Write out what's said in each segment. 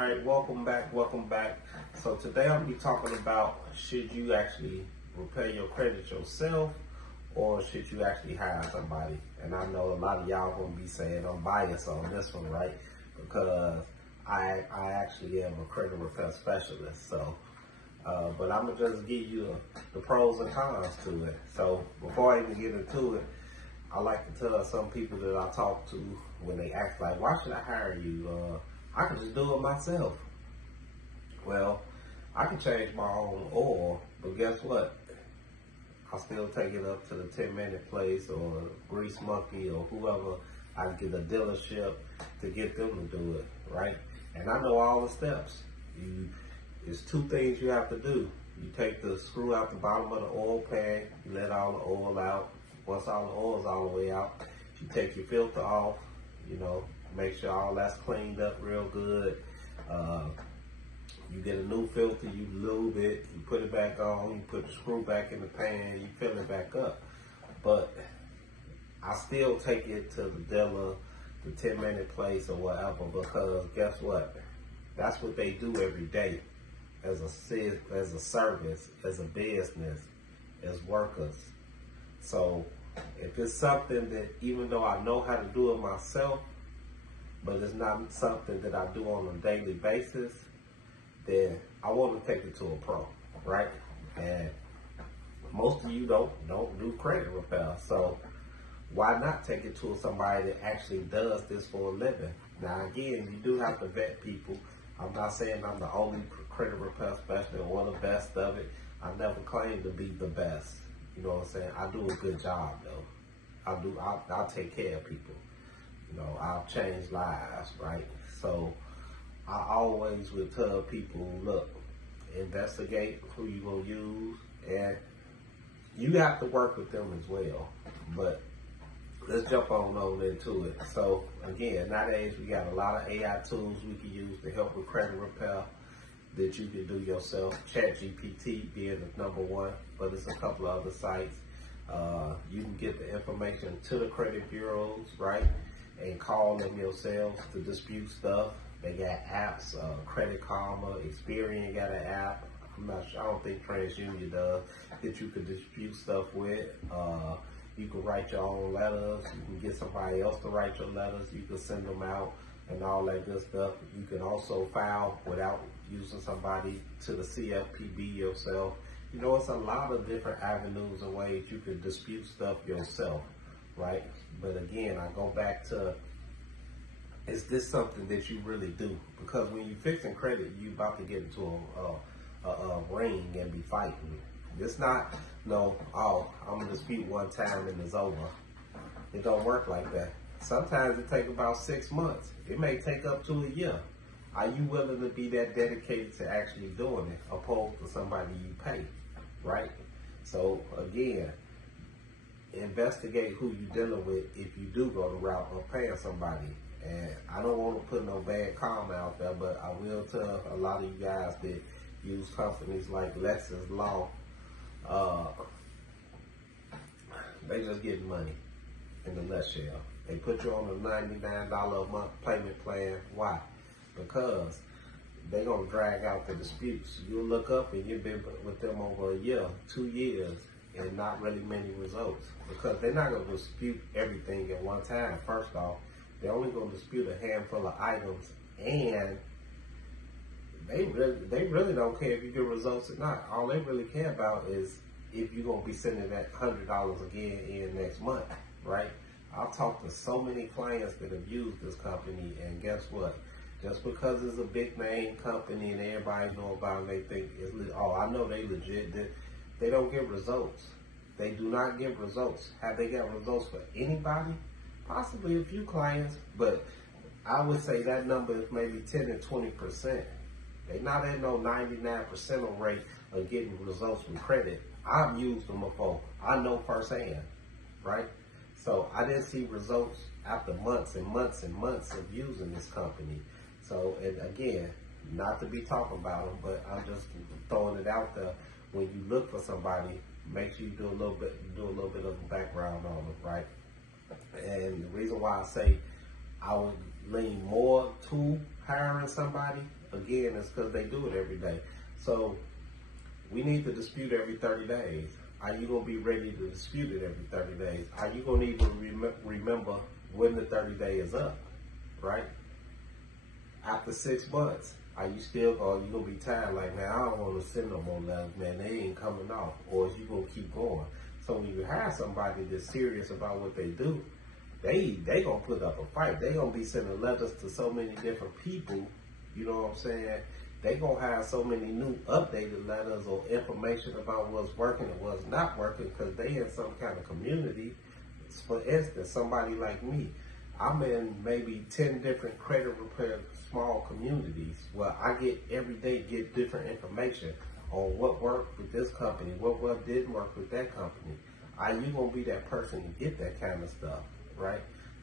All right, welcome back, welcome back. So today I'll be talking about should you actually repair your credit yourself or should you actually hire somebody? And I know a lot of y'all gonna be saying I'm biased on this one, right? Because I actually am a credit repair specialist. So, but I'm gonna just give you the pros and cons to it. So before I even get into it, I like to tell some people that I talk to when they ask like, why should I hire you? I can just do it myself. Well, I can change my own oil, but guess what? I still take it up to the 10-minute place or Grease Monkey or whoever. I get a dealership to get them to do it, right? And I know all the steps. It's two things you have to do. You take the screw out the bottom of the oil pan, you let all the oil out. Once all the oil's all the way out, you take your filter off, make sure all that's cleaned up real good. You get a new filter, you lube it, you put it back on, you put the screw back in the pan, you fill it back up. But I still take it to the dealer, the 10-minute place or whatever, because guess what? That's what they do every day as a service, as a business, as workers. So if it's something that even though I know how to do it myself, but it's not something that I do on a daily basis, then I want to take it to a pro, right? And most of you don't do credit repair, so why not take it to somebody that actually does this for a living? Now again, you do have to vet people. I'm not saying I'm the only credit repair specialist or the best of it. I never claim to be the best. You know what I'm saying? I do a good job though. I'll take care of people. I'll change lives, right? So I always would tell people, look, investigate who you're gonna use, and you have to work with them as well. But let's jump on into it. So again, nowadays we got a lot of AI tools we can use to help with credit repair that you can do yourself. ChatGPT being the number one, but there's a couple of other sites. You can get the information to the credit bureaus, right? And call them yourselves to dispute stuff. They got apps, Credit Karma, Experian got an app. I'm not sure, I don't think TransUnion does, that you could dispute stuff with. You can write your own letters. You can get somebody else to write your letters. You can send them out and all that good stuff. You can also file without using somebody to the CFPB yourself. It's a lot of different avenues and ways you can dispute stuff yourself, right? But again, I go back to, is this something that you really do? Because when you fixing credit, you about to get into a ring and be fighting. It's not, no, I'm gonna dispute one time and it's over. It don't work like that. Sometimes it takes about 6 months. It may take up to a year. Are you willing to be that dedicated to actually doing it, opposed to somebody you pay, right? So again, investigate who you're dealing with if you do go the route of paying somebody. And I don't want to put no bad karma out there, but I will tell a lot of you guys that use companies like Lexus Law, they just get money in the nutshell. They put you on a $99 a month payment plan. Why? Because they're going to drag out the disputes. You'll look up and you've been with them over a year, 2 years, and not really many results. Because they're not going to dispute everything at one time, first off. They're only going to dispute a handful of items, and they really don't care if you get results or not. All they really care about is if you're going to be sending that $100 again in next month, right? I've talked to so many clients that have used this company, and guess what? Just because it's a big name company and everybody know about it, they think it's I know they legit. They don't get results. They do not give results. Have they got results for anybody? Possibly a few clients, but I would say that number is maybe 10 to 20%. They're not at no 99% rate of getting results with credit. I've used them before. I know firsthand, right? So I didn't see results after months and months and months of using this company. So, and again, not to be talking about them, but I'm just throwing it out there. When you look for somebody, make sure you do a little bit of a background on them, right? And the reason why I say I would lean more to hiring somebody, again, it's because they do it every day. So we need to dispute every 30 days. Are you going to be ready to dispute it every 30 days? Are you going to even remember when the 30 day is up, right? After 6 months, are you still going to be tired like, man, I don't want to send no more letters, man, they ain't coming off, or is you going to keep going? So when you hire somebody that's serious about what they do, they going to put up a fight. They going to be sending letters to so many different people, you know what I'm saying? They going to have so many new updated letters or information about what's working and what's not working because they in some kind of community. For instance, somebody like me, I'm in maybe 10 different credit repair small communities where I every day get different information on what worked with this company, what didn't work with that company. Are you going to be that person to get that kind of stuff, right?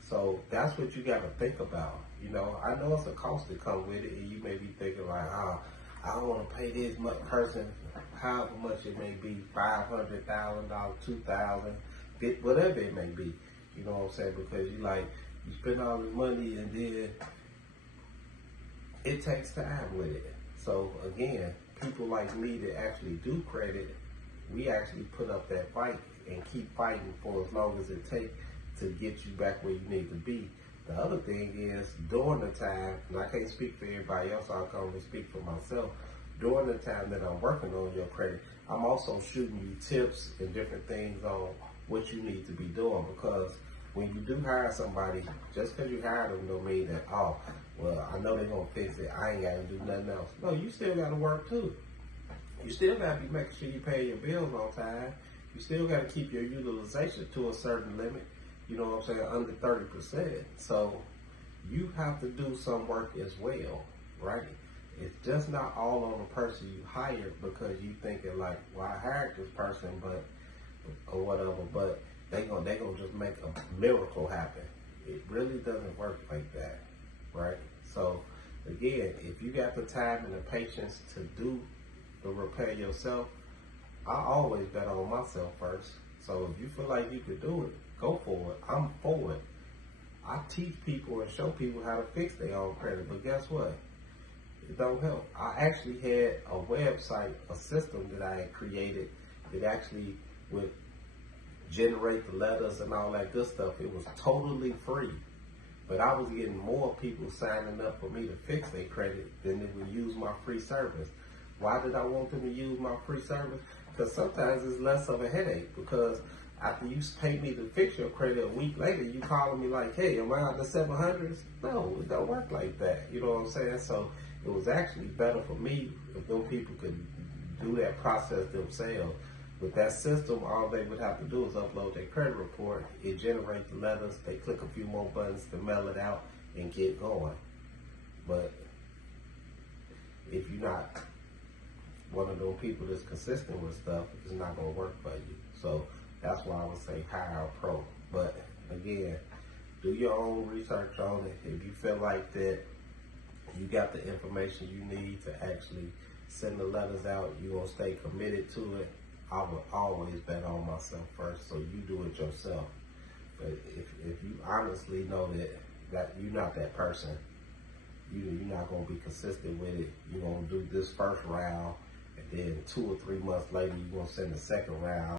So that's what you got to think about. You know, I know it's a cost to come with it, and you may be thinking like, oh, I don't want to pay this much person, however much it may be, $500,000, $2,000, whatever it may be. You know what I'm saying? Because you spend all this money and then it takes time with it. So again, people like me that actually do credit, we actually put up that fight and keep fighting for as long as it takes to get you back where you need to be. The other thing is, during the time, and I can't speak for everybody else, I'll come and speak for myself, during the time that I'm working on your credit, I'm also shooting you tips and different things on what you need to be doing, because when you do hire somebody, just because you hire them don't mean that, oh, well, I know they're going to fix it, I ain't got to do nothing else. No, you still got to work too. You still got to be making sure you pay your bills on time. You still got to keep your utilization to a certain limit. You know what I'm saying, under 30%. So you have to do some work as well, right? It's just not all on the person you hired because you thinking like, well, I hired this person, or whatever, but they gonna just make a miracle happen. It really doesn't work like that, right? So again, if you got the time and the patience to do the repair yourself, I always bet on myself first. So if you feel like you could do it, go for it. I'm for it. I teach people and show people how to fix their own credit, but guess what? It don't help. I actually had a website, a system that I had created that actually would generate the letters and all that good stuff. It was totally free, but I was getting more people signing up for me to fix their credit than they would use my free service. Why did I want them to use my free service? Because sometimes it's less of a headache, because after you pay me to fix your credit a week later, you calling me like, hey, am I out the 700s? No, it don't work like that. You know what I'm saying? So it was actually better for me if those people could do that process themselves. With that system, all they would have to do is upload their credit report. It generates the letters. They click a few more buttons to mail it out and get going. But if you're not one of those people that's consistent with stuff, it's not going to work for you. So that's why I would say hire a pro. But again, do your own research on it. If you feel like that you got the information you need to actually send the letters out, you're going to stay committed to it, I would always bet on myself first, so you do it yourself. But if you honestly know that you're not that person, you're not going to be consistent with it, you're going to do this first round, and then 2 or 3 months later, you're going to send the second round.